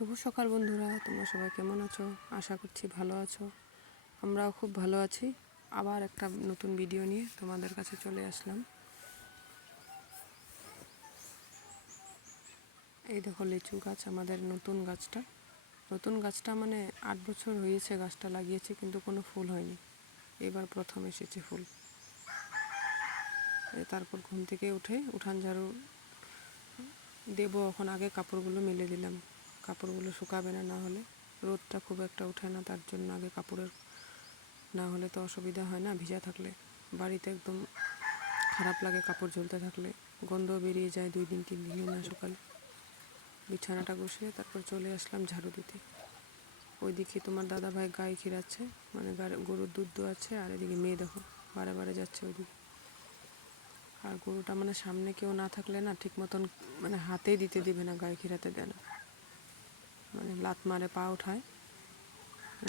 শুভ সকাল বন্ধুরা, তোমরা সবাই কেমন আছো? আশা করছি ভালো আছো। আমরাও খুব ভালো আছি। আবার একটা নতুন ভিডিও নিয়ে তোমাদের কাছে চলে আসলাম। এই দেখো লিচু গাছ, আমাদের নতুন গাছটা মানে 8 বছর হয়েছে গাছটা লাগিয়েছে, কিন্তু কোনো ফুল হয়নি। এবার প্রথম এসেছে ফুল। তারপর ঘুম থেকে উঠে উঠান ঝাড়ু দেবো। এখন আগে কাপড়গুলো মেলে দিলাম, কাপড়গুলো শুকাবে না, না হলে রোদটা খুব একটা ওঠে না, তার জন্য আগে কাপড়ের, না হলে তো অসুবিধা হয় না। ভিজা থাকলে বাড়িতে একদম খারাপ লাগে, কাপড় ঝুলতে থাকলে গন্ধ বেরিয়ে যায়, 2 দিন 3 দিনই না শুকালে। বিছানাটা গুছিয়ে তারপর চলে আসলাম ঝাড়ু দিতে। ওইদিকে তোমার দাদা ভাই গায়ে খিরাচ্ছে, মানে গরুর দুধ দোয়াচ্ছে, আর এদিকে মেয়ে দেখো বারে বারে যাচ্ছে ওইদিকে। আর গরুটা মানে সামনে কেউ না থাকলে না ঠিক মতন মানে হাতেই দিতে দিবে না, গায়ে খিরাতে দেয় না, মানে লাত মারে, পা ওঠায়।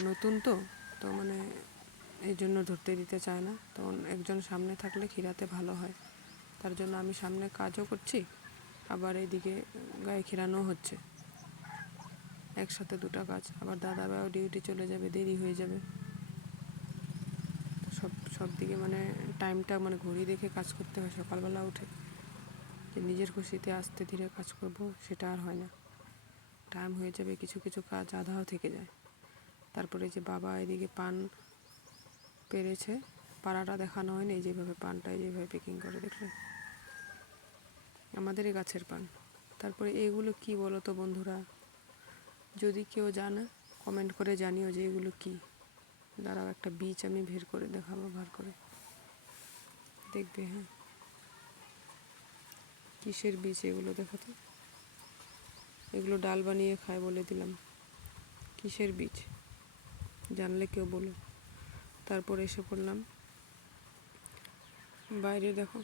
নতুন তো তো মানে এই জন্য ধরতে দিতে চায় না। তখন একজন সামনে থাকলে খিরাতে ভালো হয়, তার জন্য আমি সামনে কাজও করছি, আবার এইদিকে গায়ে খিরানো হচ্ছে, একসাথে 2টা কাজ। আবার দাদা ভাইও ডিউটি চলে যাবে, দেরি হয়ে যাবে। সব দিকে মানে টাইমটা মানে ঘড়ি দেখে কাজ করতে হয় সকালবেলা উঠে। যে নিজের খুশিতে আস্তে ধীরে কাজ করব সেটা আর হয় না, টাইম হয়ে যাবে, কিছু কিছু কাজ আধাও থেকে যায়। তারপরে যে বাবা এদিকে পান পেরেছে, পাড়াটা দেখানো হয়নি, যেভাবে পানটা যেভাবে প্যাকিং করে দেখলে, আমাদেরই গাছের পান। তারপরে এগুলো কি বলো তো বন্ধুরা, যদি কেউ জানে কমেন্ট করে জানিও যে এগুলো কি। দাঁড়াও, একটা বীজ আমি বের করে দেখাবো, বার করে দেখবে। হ্যাঁ, কিসের বীজ এগুলো দেখো তো, এগুলো ডাল বানিয়ে খায় বলে দিলাম। কিসের বীজ জানলে কেউ বলো। তারপর এসে পড়লাম বাইরে, দেখো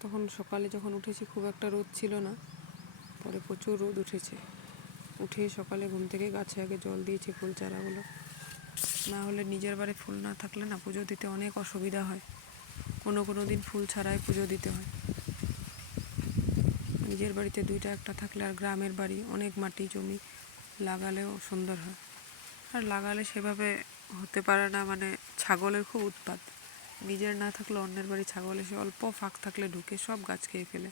তখন সকালে যখন উঠেছি খুব একটা রোদ ছিল না, পরে প্রচুর রোদ উঠেছে। উঠে সকালে ঘুম থেকে গাছে আগে জল দিয়েছি, ফুল চারাগুলো। না হলে নিজের বাড়ি ফুল না থাকলে না পুজো দিতে অনেক অসুবিধা হয়, কোনো দিন ফুল ছাড়াই পুজো দিতে হয়। নিজের বাড়িতে 2টা 1টা থাকলে, আর গ্রামের বাড়ি অনেক মাটি জমি, লাগালেও সুন্দর হয়। আর লাগালে সেভাবে হতে পারে না, মানে ছাগলের খুব উৎপাত। নিজের না থাকলে অন্যের বাড়ি ছাগল এসে অল্প ফাঁক থাকলে ঢুকে সব গাছ খেয়ে ফেলে।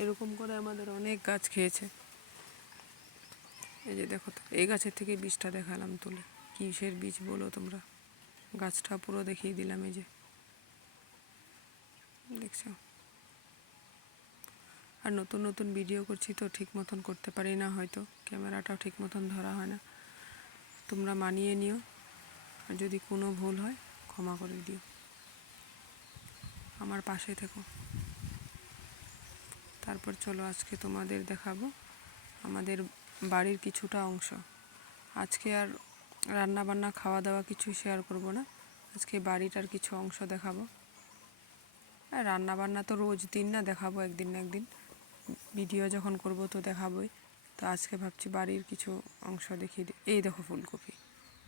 এরকম করে আমাদের অনেক গাছ খেয়েছে। এই যে দেখো তো, এই গাছের থেকে বীজটা দেখালাম তুলে, কিসের বীজ বলো তোমরা। গাছটা পুরো দেখিয়ে দিলাম, এই যে দেখছো। আর নতুন ভিডিও করছি তো ঠিক মতন করতে পারি না, হয়তো ক্যামেরাটাও ঠিক মতন ধরা হয় না, তোমরা মানিয়ে নিও। আর যদি কোনো ভুল হয় ক্ষমা করে দিও, আমার পাশে থেকো। তারপর চলো আজকে তোমাদের দেখাবো আমাদের বাড়ির কিছুটা অংশ। আজকে আর রান্না বান্না খাওয়া দাওয়া কিছু শেয়ার করব না, আজকে বাড়িটার কিছু অংশ দেখাবো। আর রান্না বান্না তো রোজ দিন না দেখাবো, একদিন না একদিন ভিডিও যখন করব তো দেখাবোই। তো আজকে ভাবছি বাড়ির কিছু অংশ দেখিয়ে দিই। এই দেখো ফুলকপি,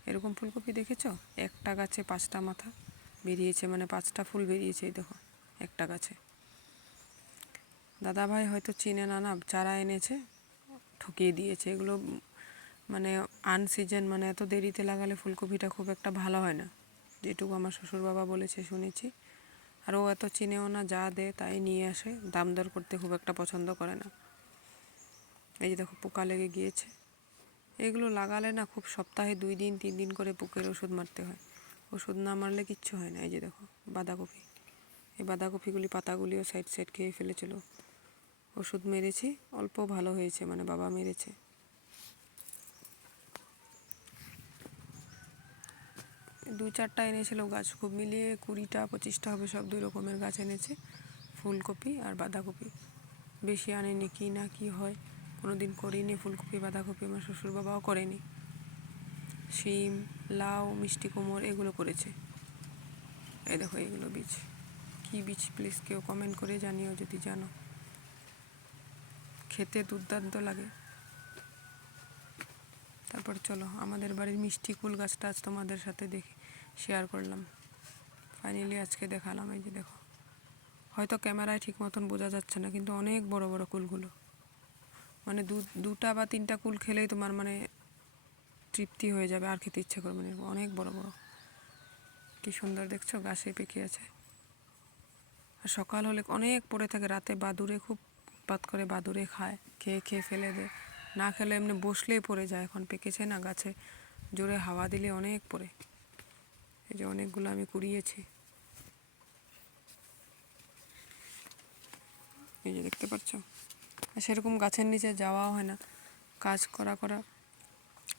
এরকম ফুলকপি দেখেছো? একটা গাছে 5টা মাথা বেরিয়েছে, মানে 5টা ফুল বেরিয়েছে। এই দেখো একটা গাছে। দাদা ভাই হয়তো চিনে না, না চারা এনেছে, ঠকিয়ে দিয়েছে। এগুলো মানে আনসিজন, মানে এত দেরিতে লাগালে ফুলকপিটা খুব একটা ভালো হয় না, যেটুকু আমার শ্বশুর বাবা বলেছে শুনেছি। আর ও এত চিনেও না, যা দেয় তাই নিয়ে আসে, দাম দর করতে খুব একটা পছন্দ করে না। এই যে দেখো পোকা লেগে গিয়েছে। এগুলো লাগালে না খুব সপ্তাহে 2 দিন 3 দিন করে পোকের ওষুধ মারতে হয়, ওষুধ না মারলে কিচ্ছু হয় না। এই যে দেখো বাঁধাকপি, এই বাঁধাকপিগুলি পাতাগুলিও সাইড খেয়ে ফেলেছিল, ওষুধ মেরেছি, অল্প ভালো হয়েছে, মানে বাবা মেরেছে। 2-4টা এনেছিল গাছ, খুব মিলিয়ে 20টা 25টা হবে, সব 2 রকমের গাছ এনেছে, ফুলকপি আর বাঁধাকপি। বেশি আনেনি, কি না কি হয়, কোনো দিন করিনি ফুলকপি বাঁধাকপি, আমার শ্বশুর বাবাও করেনি। শিম, লাউ, মিষ্টি কুমড় এগুলো করেছে। এই দেখো এগুলো বীজ, কি বীজ প্লিজ কেউ কমেন্ট করে জানিও যদি জানো। খেতে দুর্দান্ত লাগে। তারপর চলো আমাদের বাড়ির মিষ্টি কুল গাছটা আজ তোমাদের সাথে দেখে শেয়ার করলাম, ফাইনালি আজকে দেখালাম। এই যে দেখো, হয়তো ক্যামেরায় ঠিক মতন বোঝা যাচ্ছে না, কিন্তু অনেক বড় বড় কুলগুলো, মানে দুটা বা তিনটা কুল খেলেই তোমার মানে তৃপ্তি হয়ে যাবে, আর খেতে ইচ্ছে করবে না। অনেক বড় বড়, কি সুন্দর দেখছো, গাছে পেকে আছে। আর সকাল হলে অনেক পড়ে থাকে, রাতে বাদুড়ে খুব উৎপাত করে, বাদুড়ে খায়, খেয়ে খেয়ে ফেলে দেয়, না খেলে এমনি বসলেই পড়ে যায়। এখন পেকেছে না গাছে, জোরে হাওয়া দিলে অনেক পড়ে। এই যে অনেকগুলো আমি কুড়িয়েছি, এই যে দেখতে পাচ্ছ। আর সেরকম গাছের নিচে যাওয়াও হয় না, কাজ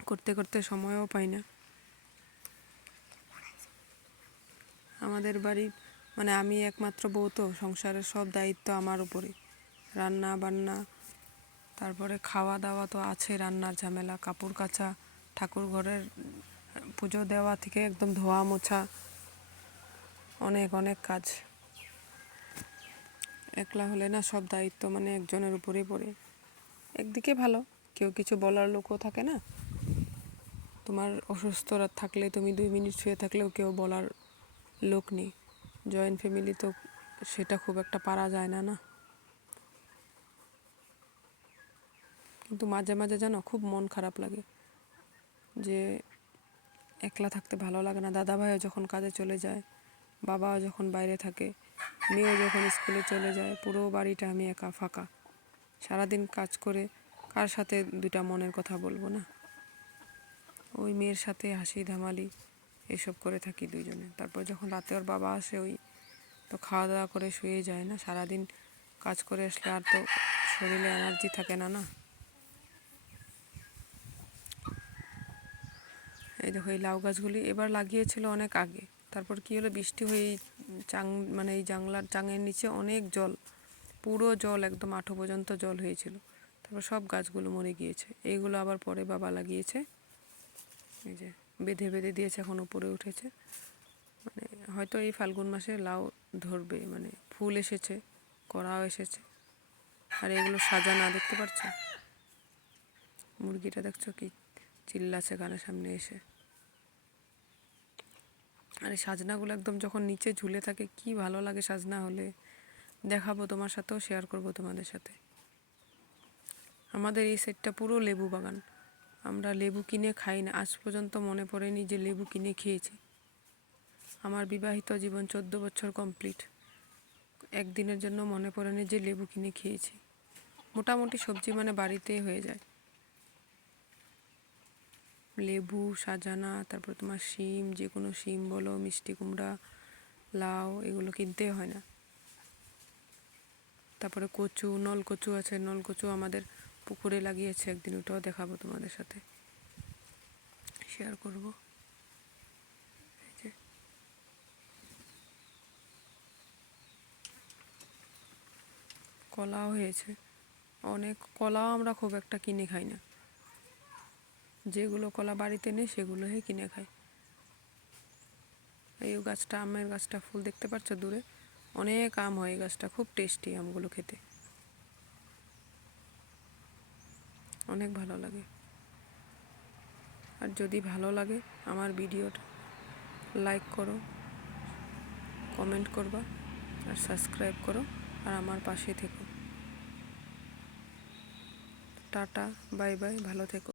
করতে করতে সময়ও পাই না। আমাদের বাড়ির মানে আমি একমাত্র বউ, তো সংসারের সব দায়িত্ব আমার উপরে, রান্না বান্না, তারপরে খাওয়া দাওয়া তো আছে, রান্নার ঝামেলা, কাপড় কাচা, ঠাকুর ঘরের পুজো দেওয়া থেকে একদম ধোয়া মোছা, অনেক অনেক কাজ। একলা হলে না সব দায়িত্ব মানে একজনের উপরেই পড়ে। একদিকে ভালো, কেউ কিছু বলার লোকও থাকে না। তোমার অসুস্থ থাকলে তুমি 2 মিনিট শুয়ে থাকলেও কেউ বলার লোক নেই। জয়েন্ট ফ্যামিলি তো সেটা খুব একটা পারা যায় না না। কিন্তু মাঝে মাঝে জানো খুব মন খারাপ লাগে যে একলা থাকতে ভালো লাগে না। দাদা ভাইও যখন কাজে চলে যায়, বাবাও যখন বাইরে থাকে, মেয়েও যখন স্কুলে চলে যায়, পুরো বাড়িটা আমি একা ফাঁকা। সারাদিন কাজ করে কার সাথে দুটা মনের কথা বলবো না। ওই মেয়ের সাথে হাসি ধামালি এসব করে থাকি দুইজনে। তারপর যখন রাতে ওর বাবা আসে, ওই তো খাওয়া দাওয়া করে শুয়ে যায় না। সারাদিন কাজ করে আসলে আর তো শরীরে এনার্জি থাকে না না। এই দেখো এই লাউ গাছগুলি এবার লাগিয়েছিল অনেক আগে, তারপর কি হলো, বৃষ্টি হয়ে মানে এই জাংলার চাঙের নিচে অনেক জল, পুরো জল একদম আঁঠো পর্যন্ত জল হয়েছিল। তারপর সব গাছগুলো মরে গিয়েছে। এইগুলো আবার পরে বাবা লাগিয়েছে, এই যে বেঁধে বেঁধে দিয়েছে, এখন উপরে উঠেছে। মানে হয়তো এই ফাল্গুন মাসে লাউ ধরবে, মানে ফুল এসেছে, কড়াও এসেছে। আর এগুলো সাজানা, দেখতে পাচ্ছ মুরগিটা, দেখছো কি চিল্লাছে কানের সামনে এসে। আর এই সাজনাগুলো একদম যখন নিচে ঝুলে থাকে কি ভালো লাগে সাজনা হলে। দেখাবো তোমার সাথেও, শেয়ার করব তোমাদের সাথে। আমাদের এই সাইডটা পুরো লেবু বাগান, আমরা লেবু কিনে খাই না। আজ পর্যন্ত মনে পড়েনি যে লেবু কিনে খেয়েছি। আমার বিবাহিত জীবন 14 বছর কমপ্লিট, একদিনের জন্য মনে পড়েনি যে লেবু কিনে খেয়েছি। মোটামুটি সবজি মানে বাড়িতেই হয়ে যায়, লেবু, সাজানা, তারপর তোমার শিম, যে কোনো শিম বলো, মিষ্টি কুমড়া, লাউ, এগুলো কিনতে হয় না। তারপরে কচু, নলকচু আছে, নলকচু আমাদের পুকুরে লাগিয়েছে একদিন, ওটাও দেখাবো তোমাদের সাথে, শেয়ার করব। এই যে কলাও হয়েছে অনেক, কলাও আমরা খুব একটা কিনে খাই না, যেগুলো কলা বাড়িতে নেই সেগুলোই কিনে খাই। এই গাছটা, আমের গাছটা, ফুল দেখতে পাচ্ছ দূরে, অনেক আম হয়। এই গাছটা খুব টেস্টি, আমগুলো খেতে অনেক ভালো লাগে। আর যদি ভালো লাগে আমার ভিডিওটা, লাইক করো, কমেন্ট করবা, আর সাবস্ক্রাইব করো, আর আমার পাশে থেকো। টাটা, বাই বাই, ভালো থেকো।